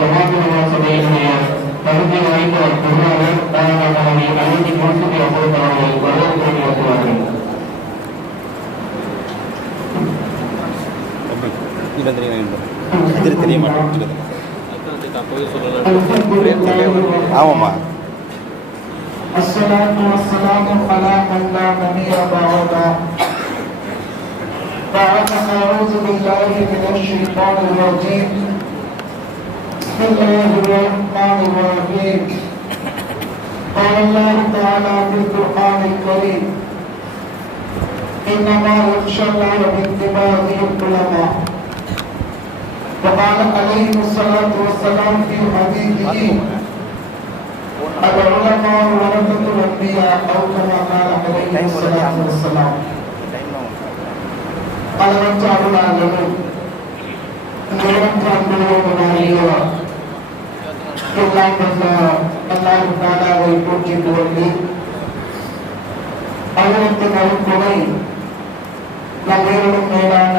ஜமாத்துல்லா சபையினுடைய தகுதி வாய்ந்த பொருளாளர் தலைமை அனைத்து முன்சுபி அசோக் அவர்கள் வரவேற்பு நடத்துவார்கள். தெரிய மாட்டேன். ஆமாம்மா. الصلاة والسلام على من لا نبي بعده. بعد أعوذ بالله من الشيطان الرجيم. بسم الله الرحمن الرحيم. قال الله تعالى في القرآن الكريم: إنما يخشى الله من عباده العلماء. وقال عليه الصلاة والسلام في حديثه: العلماء ورثة الأنبياء أو كما قال عليه الصلاة والسلام. அளவற்ற அருளாளரும் நிரந்தர அன்புடையவராகிய எல்லாம் வல்ல அல்லாஹ் தஆலாவை போற்றிப் புகழ்ந்து அவரது அருட்கொடை நம்மிடம் மேலான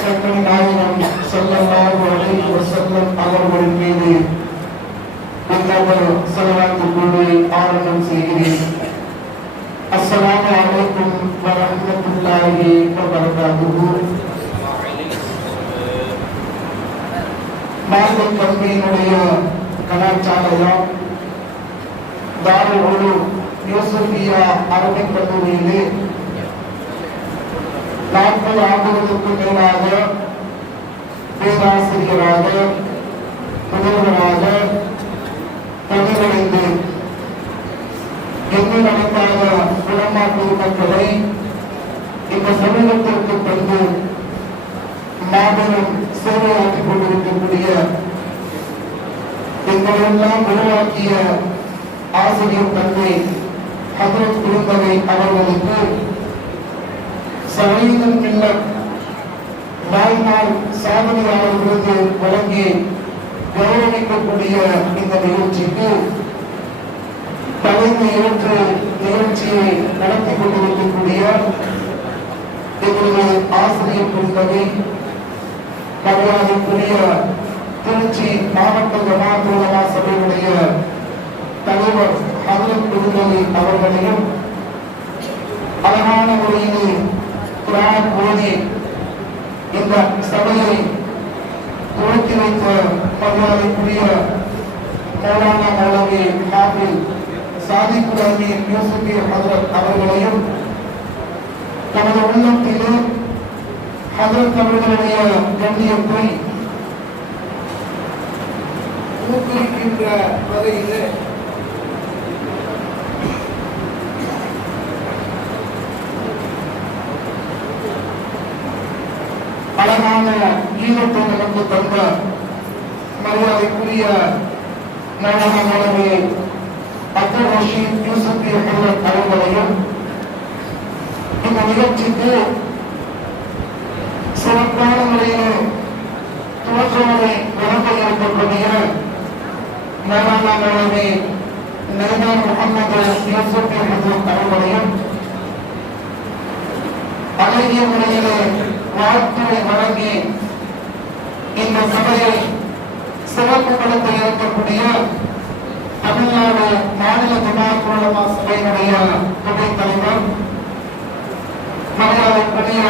சங்கரி நாயகம் ஸல்லல்லாஹு அலைஹி வஸல்லம் அவர்களின் மீது ஸலவாத்து கூறி ஆரம்பம் செய்கிறேன். அஸ்ஸலாமு அலைக்கும் வரஹ்மத்துல்லாஹி வபரகாத்துஹு. மார்க்க கல்வியினுடைய கலாச்சாரம் தாருல் உலூம் யூசுஃபியா அரபிக் கல்லூரியிலே 40 ஆண்டுகளுக்கு மேலாக பேராசிரியராக முதல்வராக பணிபுரிந்து எண்ணிலடங்காத உலமா பெருமக்களை இந்த சமூகத்திற்கு தந்து மாபெரும் சேவையாற்றிக் கொண்டிருக்கக்கூடிய எங்களெல்லாம் உருவாக்கிய ஆசிரியர் தந்தை ஹஜ்ரத் குருந்தகை அவர்களுக்கு சயீதுல் மில்லத் வாழ்நாள் சாதனையாளர் விருது வழங்கி கௌரவிக்கக்கூடிய இந்த நிகழ்ச்சிக்கு தலைமை ஏற்று நிகழ்ச்சியை நடத்தி கொண்டிருக்கக்கூடிய எங்களுடைய ஆசிரியர் குருந்தகை மரியாதைக்குரிய திருச்சி மாவட்ட ஜமாத்துல்லா சபையுடைய தலைவர் ஹஜ்ரத் குருந்தகை அவர்களையும் அழகான முறையிலே குர்ஆன் ஓதி இந்த சபையை துவக்கி வைத்த மரியாதைக்குரிய மௌலானா மௌலவி ஹாஃபிஸ் சாதிக்குல் அமீன் யூசுஃபி ஹஜ்ரத் அவர்களையும் நமது உள்ளத்திலே ஹஜ்ரத் அவர்களுடைய கண்ணியத்தை ஊக்குவிக்கின்ற வகையிலே அழகான ஈரத்தை நமக்கு தந்த மரியாதைக்குரிய மௌலானா மௌலவி அப்துல் ரஷீத் யூசுஃபி ஹஜ்ரத் அவர்களையும் இந்த நிகழ்ச்சிக்கு சிறப்பான முறையில் தோற்றங்களை வழங்க இருக்கக்கூடிய மௌலானா மௌலவி நைனா முஹம்மது யூசுஃபி ஹஜ்ரத் அவர்களையும் அழகிய முறையிலே வாழ்த்துறை வழங்கி இந்த சபையை சிறப்புப்படுத்த இருக்கக்கூடிய தமிழ்நாடு மாநில ஜமாத் உலமா சபையினுடைய துணைத் தலைவர் மரியாதைக்குரிய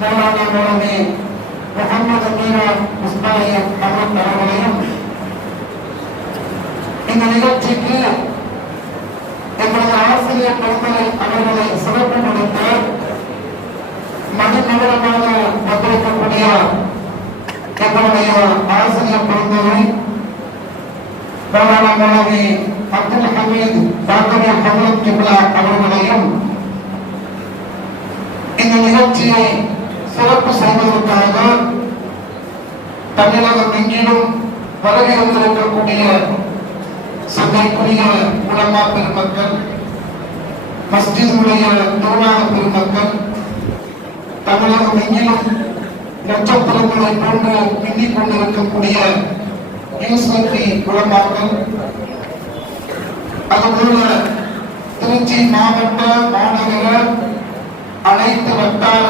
மௌலானா மௌலவி முஹம்மது மீரா இஸ்மாயில் ஹஜ்ரத் அவர்களையும் இந்த நிகழ்ச்சிக்கு எங்களது ஆசிரியர் பெருமக்கள் அவர்களை சிறப்புப்படுத்த மனிதநேயமாக வந்திருக்கக்கூடிய எங்களுடைய ஆசிரியர் பெருந்தகை மௌலானா மௌலவி அப்துல் ஹமீத் பாக்கவி ஹஜ்ரத் கிப்லா அவர்களையும் இந்த நிகழ்ச்சியை சிறப்பு செய்வதற்காக தமிழகம் எங்கிலும் வருகை வந்திருக்கக்கூடிய சபைக்குரிய உலமா பெருமக்கள், மஸ்ஜிதுடைய நிர்வாக பெருமக்கள், தமிழகம் எங்கிலும் நட்சத்திரங்களை போன்று மின்னிக் கொண்டிருக்கக்கூடிய யூசுஃபி உலமாக்கள், அதுபோல திருச்சி மாவட்ட மாநகர அனைத்து வட்டார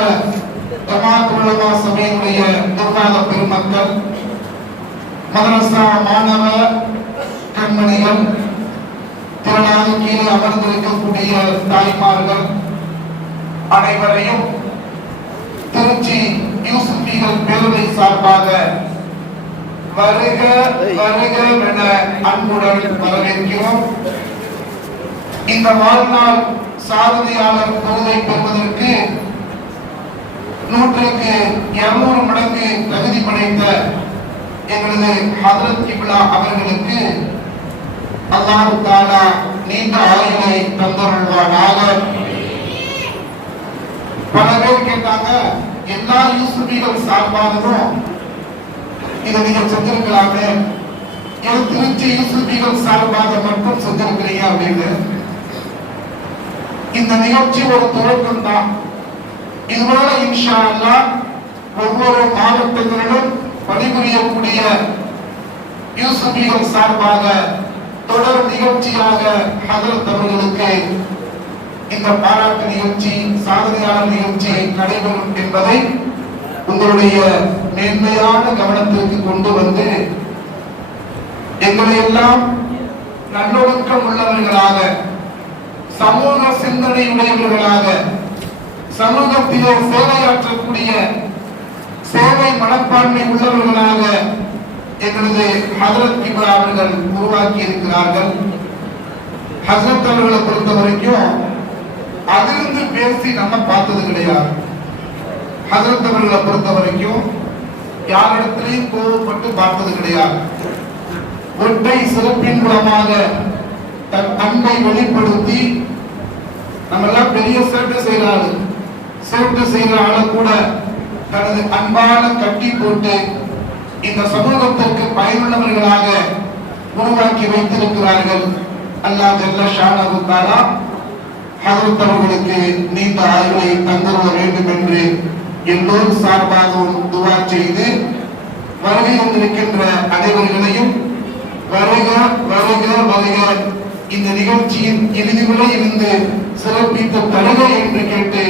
ஜமாத் உலமா சபையினுடைய நிர்வாக பெருமக்கள், மதரசா மாணவ கண்மணிகள், திரளாக கீழே அமர்ந்திருக்கக்கூடிய தாய்மார்கள் அனைவரையும் திருச்சி யூசுஃபிகள் பேரவை சார்பாக வருக வருக என அன்புடன் வரவேற்கிறோம். இந்த வாழ்நாள் சாதனையாளர் விருதை பெறுவதற்கு 100க்கு 200 மடங்கு தகுதி படைத்த எங்களது ஹஜ்ரத் கிப்லா அவர்களுக்கு அல்லாஹ் தஆலா நீண்ட ஆயுளை தந்தருள்வானாக. பல பேர் கேட்டாங்க, எல்லா யூசுஃபிகள் சார்பாகவும் இதை நீங்க செஞ்சிருக்கலாமே, என் திருச்சி யூசுஃபிகள் சார்பாக மட்டும் செஞ்சிருக்கிறீங்க அப்படின்னு. இந்த நிகழ்ச்சி ஒரு துவக்கம் தான். இதுவரை இன்ஷா அல்லாஹ் ஒவ்வொரு மாவட்டங்களிலும் பணிபுரியக்கூடிய யூசுஃபிகள் சார்பாக தொடர் நிகழ்ச்சியாக ஹஜ்ரத் அவர்களுக்கு இந்த பாராட்டு நிகழ்ச்சி, சாதனையாளர் நிகழ்ச்சி நடைபெறும் என்பதை உங்களுடைய மேன்மையான கவனத்திற்கு கொண்டு வந்து எங்களை எல்லாம் நல்லொழுக்கம் உள்ளவர்களாக, சமூக சிந்தனை உடையவர்களாக, சமூகத்திலே சேவையாற்றக்கூடிய சேவை மனப்பான்மை உள்ளவர்களாக எங்களது ஹஜ்ரத் கிப்லா அவர்கள் உருவாக்கி இருக்கிறார்கள். ஹஜ்ரத் அவர்களை பொறுத்த வரைக்கும் அதிர்ந்து பேசி நம்ம பார்த்தது கிடையாது. ஹஜ்ரத் அவர்களை பொறுத்த வரைக்கும் யாரிடத்திலையும் கோபப்பட்டு பார்த்தது கிடையாது. ஒற்றை சிறப்பின் மூலமாக தன் அன்பை வெளிப்படுத்தி, நம்ம எல்லாம் பெரிய சேட்டை செய்யறாரு, சேட்டை செய்யற ஆளை கூட தனது அன்பான கட்டி போட்டு இந்த சமூகத்திற்கு பயனுள்ளவர்களாக உருவாக்கி வைத்திருக்கிறார்கள். அல்லாஹ் ஜல்ல ஷானஹு தஆலா ஹஜ்ரத் அவர்களுக்கு நீண்ட ஆயுளை தந்தருள வேண்டும் என்று எல்லோரும் சார்பாகவும் துஆ செய்து, வருகை வந்திருக்கின்ற அனைவர்களையும் வருக வருக வருக இந்த நிகழ்ச்சியின் இறுதி வரை இருந்து சிறப்பித்த தருகை என்று கேட்டு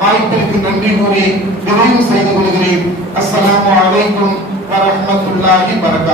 வாய்ப்பிற்கு நன்றி கூறி நிறைவு செய்து கொள்கிறேன். அஸ்ஸலாமு அலைக்கும் வரஹ்மத்துல்லாஹி வபரகாத்துஹு.